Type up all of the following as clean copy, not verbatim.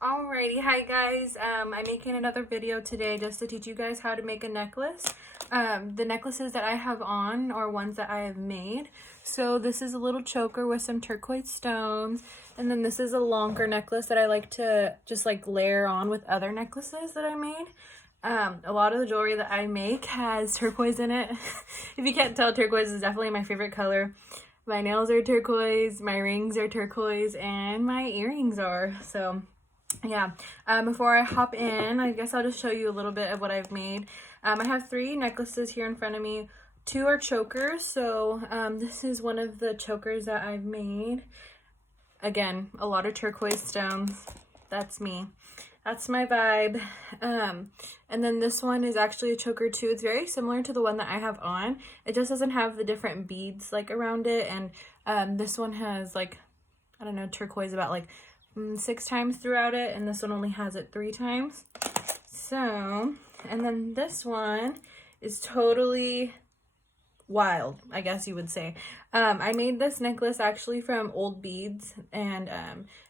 Alrighty, hi guys. I'm making another video today just to teach you guys how to make a necklace. The necklaces that I have on are ones that I have made. So this is a little choker with some turquoise stones, and then this is a longer necklace that I like to just like layer on with other necklaces that I made. A lot of the jewelry that I make has turquoise in it. If you can't tell, turquoise is definitely my favorite color. My nails are turquoise, my rings are turquoise, and my earrings are. So yeah, before I hop in, I guess I'll just show you a little bit of what I've made. I have 3 necklaces here in front of me. 2 are chokers, so this is one of the chokers that I've made. Again, a lot of turquoise stones. That's me. That's my vibe. And then this one is actually a choker too. It's very similar to the one that I have on. It just doesn't have the different beads like around it. And this one has like, I don't know, turquoise about like 6 times throughout it, and this one only has it 3 times. So, and then this one is totally wild, I guess you would say. I made this necklace actually from old beads and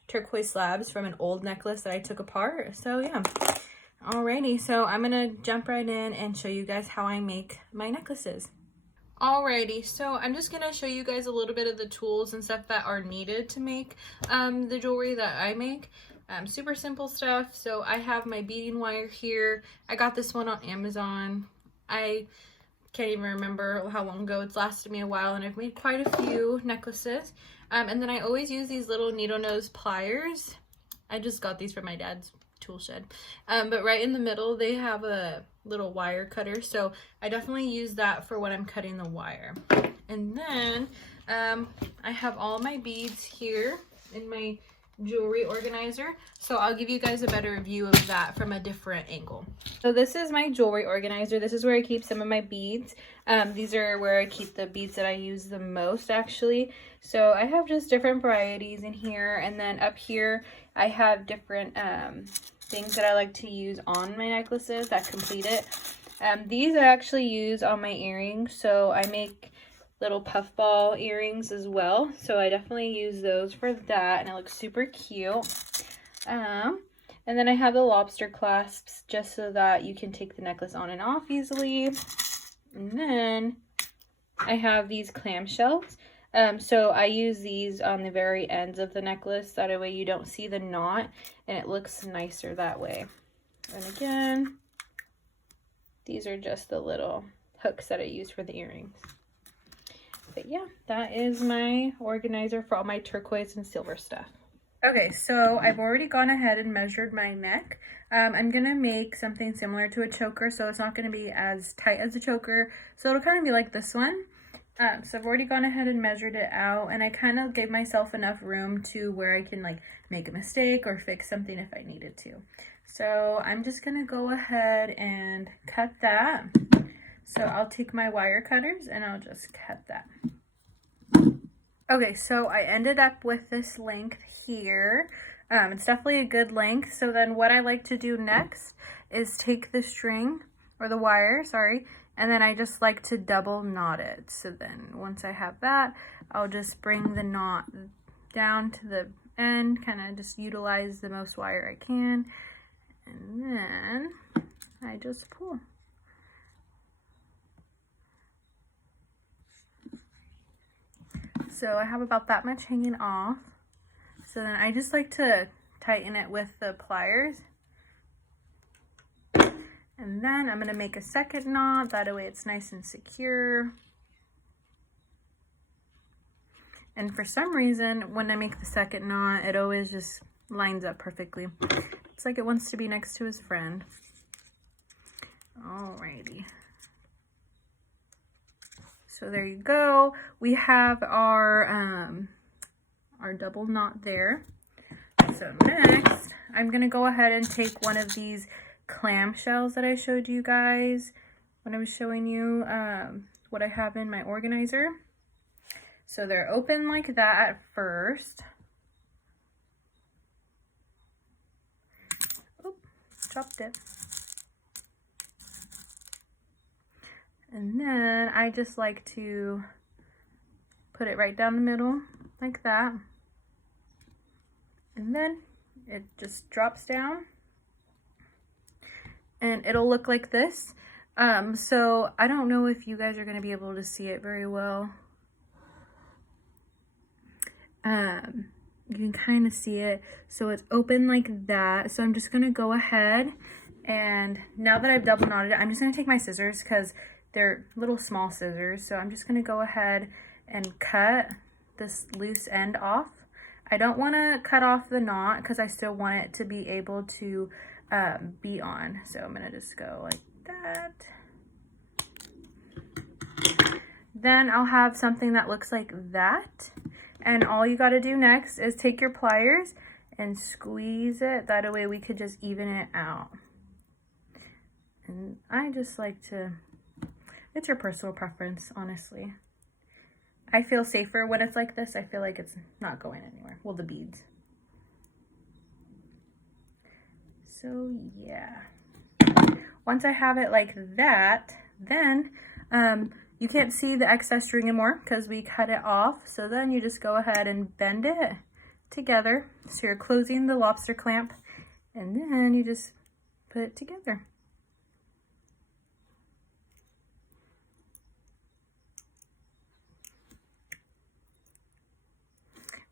turquoise slabs from an old necklace that I took apart. So yeah, alrighty, so I'm gonna jump right in and show you guys how I make my necklaces. Alrighty, so I'm just going to show you guys a little bit of the tools and stuff that are needed to make the jewelry that I make. Super simple stuff. So I have my beading wire here. I got this one on Amazon. I can't even remember how long ago. It's lasted me a while, and I've made quite a few necklaces. And then I always use these little needle nose pliers. I just got these from my dad's tool shed. But right in the middle, they have a little wire cutter, so I definitely use that for when I'm cutting the wire. And then I have all my beads here in my jewelry organizer, so I'll give you guys a better view of that from a different angle. So this is my jewelry organizer. This is where I keep some of my beads. These are where I keep the beads that I use the most, actually. So I have just different varieties in here, and then up here I have different things that I like to use on my necklaces that complete it. These I actually use on my earrings, so I make little puffball earrings as well, so I definitely use those for that, and it looks super cute. And then I have the lobster clasps just so that you can take the necklace on and off easily. And then I have these clamshells. So I use these on the very ends of the necklace, that way you don't see the knot and it looks nicer that way. And again, these are just the little hooks that I use for the earrings. But yeah, that is my organizer for all my turquoise and silver stuff. Okay, so I've already gone ahead and measured my neck. I'm gonna make something similar to a choker, so it's not gonna be as tight as a choker, so it'll kind of be like this one. So I've already gone ahead and measured it out, and I kind of gave myself enough room to where I can like make a mistake or fix something if I needed to. So I'm just gonna go ahead and cut that. So I'll take my wire cutters and I'll just cut that. Okay, so I ended up with this length here. It's definitely a good length. So then what I like to do next is take the string, or the wire, sorry, and then I just like to double knot it. So then once I have that, I'll just bring the knot down to the end, kind of just utilize the most wire I can, and then I just pull. So I have about that much hanging off. So then I just like to tighten it with the pliers. And then I'm going to make a second knot, that way it's nice and secure. And for some reason, when I make the second knot, it always just lines up perfectly. It's like it wants to be next to his friend. Alrighty. So there you go. We have our double knot there. So next, I'm gonna go ahead and take one of these clamshells that I showed you guys when I was showing you what I have in my organizer. So they're open like that at first. Oh, dropped it. And then I just like to put it right down the middle like that. And then It just drops down and it'll look like this. So I don't know if you guys are going to be able to see it very well. You can kind of see it. So it's open like that. So I'm just going to go ahead, and now that I've double knotted it, I'm just going to take my scissors because they're little small scissors. So I'm just going to go ahead and cut this loose end off. I don't want to cut off the knot because I still want it to be able to be on. So I'm going to just go like that. Then I'll have something that looks like that. And all you got to do next is take your pliers and squeeze it. That way we could just even it out. And I just like to, it's your personal preference, honestly. I feel safer when it's like this. I feel like it's not going anywhere. Well, the beads. So yeah. Once I have it like that, then you can't see the excess string anymore because we cut it off. So then you just go ahead and bend it together. So you're closing the lobster clamp, and then you just put it together.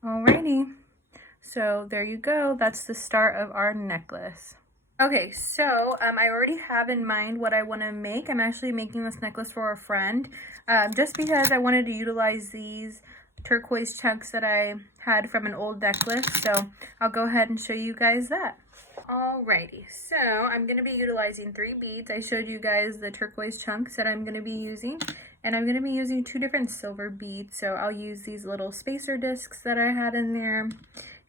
Alrighty, so there you go. That's the start of our necklace. Okay, so I already have in mind what I want to make. I'm actually making this necklace for a friend, just because I wanted to utilize these turquoise chunks that I had from an old necklace. So I'll go ahead and show you guys that. Alrighty, so I'm going to be utilizing 3 beads. I showed you guys the turquoise chunks that I'm going to be using, and I'm going to be using 2 different silver beads. So I'll use these little spacer discs that I had in there,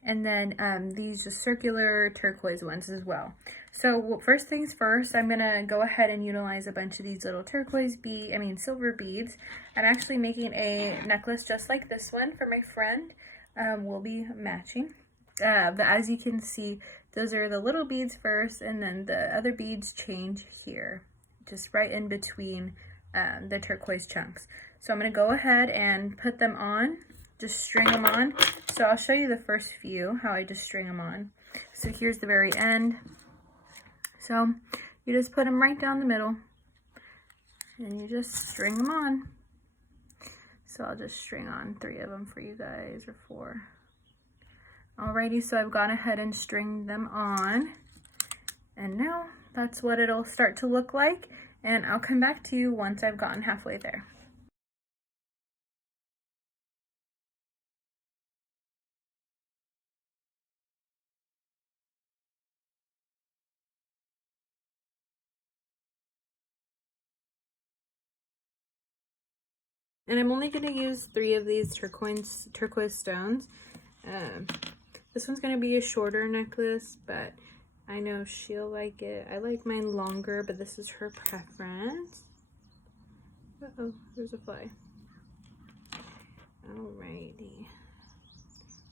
and then these just circular turquoise ones as well. So first things first, I'm going to go ahead and utilize a bunch of these little silver beads. I'm actually making a necklace just like this one for my friend. We'll be matching. But as you can see, those are the little beads first, and then the other beads change here, just right in between the turquoise chunks. So I'm going to go ahead and put them on, just string them on. So I'll show you the first few, how I just string them on. So here's the very end. So you just put them right down the middle, and you just string them on. So I'll just string on 3 of them for you guys, or 4. Alrighty, so I've gone ahead and stringed them on, and now that's what it'll start to look like, and I'll come back to you once I've gotten halfway there. And I'm only going to use 3 of these turquoise stones. This one's going to be a shorter necklace, but I know she'll like it. I like mine longer, but this is her preference. Uh-oh, there's a fly. Alrighty.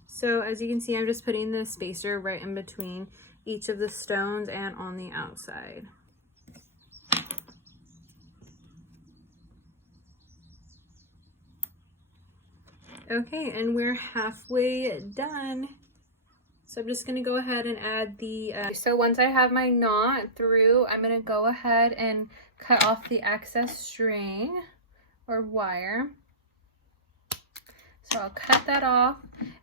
So as you can see, I'm just putting the spacer right in between each of the stones and on the outside. Okay, and we're halfway done. So I'm just going to go ahead and add the, so once I have my knot through, I'm going to go ahead and cut off the excess string or wire. So I'll cut that off,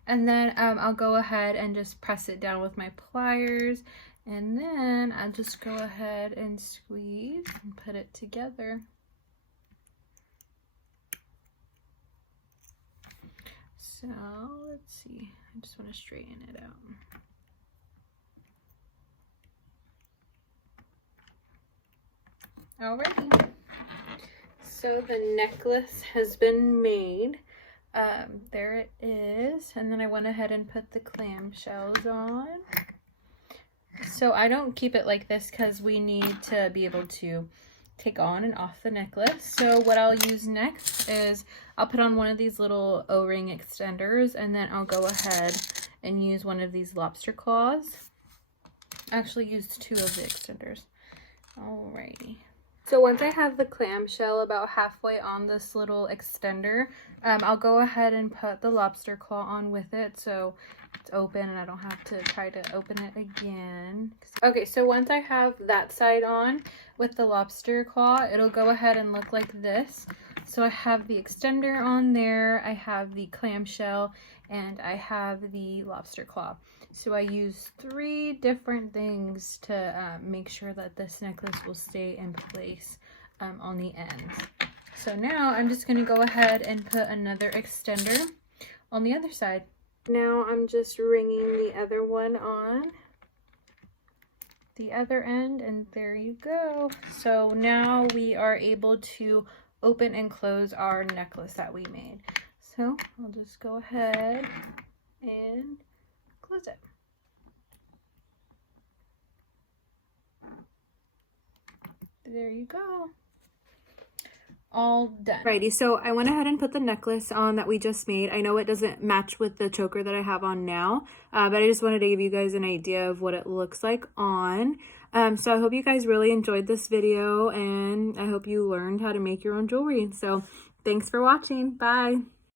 and then I'll go ahead and just press it down with my pliers, and then I'll just go ahead and squeeze and put it together. So let's see, I just want to straighten it out. Alrighty, so the necklace has been made. There it is, and then I went ahead and put the clamshells on. So I don't keep it like this because we need to be able to take on and off the necklace. So what I'll use next is I'll put on one of these little O-ring extenders, and then I'll go ahead and use one of these lobster claws. I actually used 2 of the extenders. Alrighty. So once I have the clamshell about halfway on this little extender, I'll go ahead and put the lobster claw on with it. So it's open and I don't have to try to open it again. Okay, so once I have that side on with the lobster claw, it'll go ahead and look like this. So I have the extender on there, I have the clamshell, and I have the lobster claw. So I use 3 different things to make sure that this necklace will stay in place on the ends. So now I'm just going to go ahead and put another extender on the other side. Now I'm just ringing the other one on the other end, and there you go. So now we are able to open and close our necklace that we made. So I'll just go ahead and close it. There you go. All done. Righty, so I went ahead and put the necklace on that we just made. I know it doesn't match with the choker that I have on now, but I just wanted to give you guys an idea of what it looks like on. So I hope you guys really enjoyed this video, and I hope you learned how to make your own jewelry. So thanks for watching. Bye.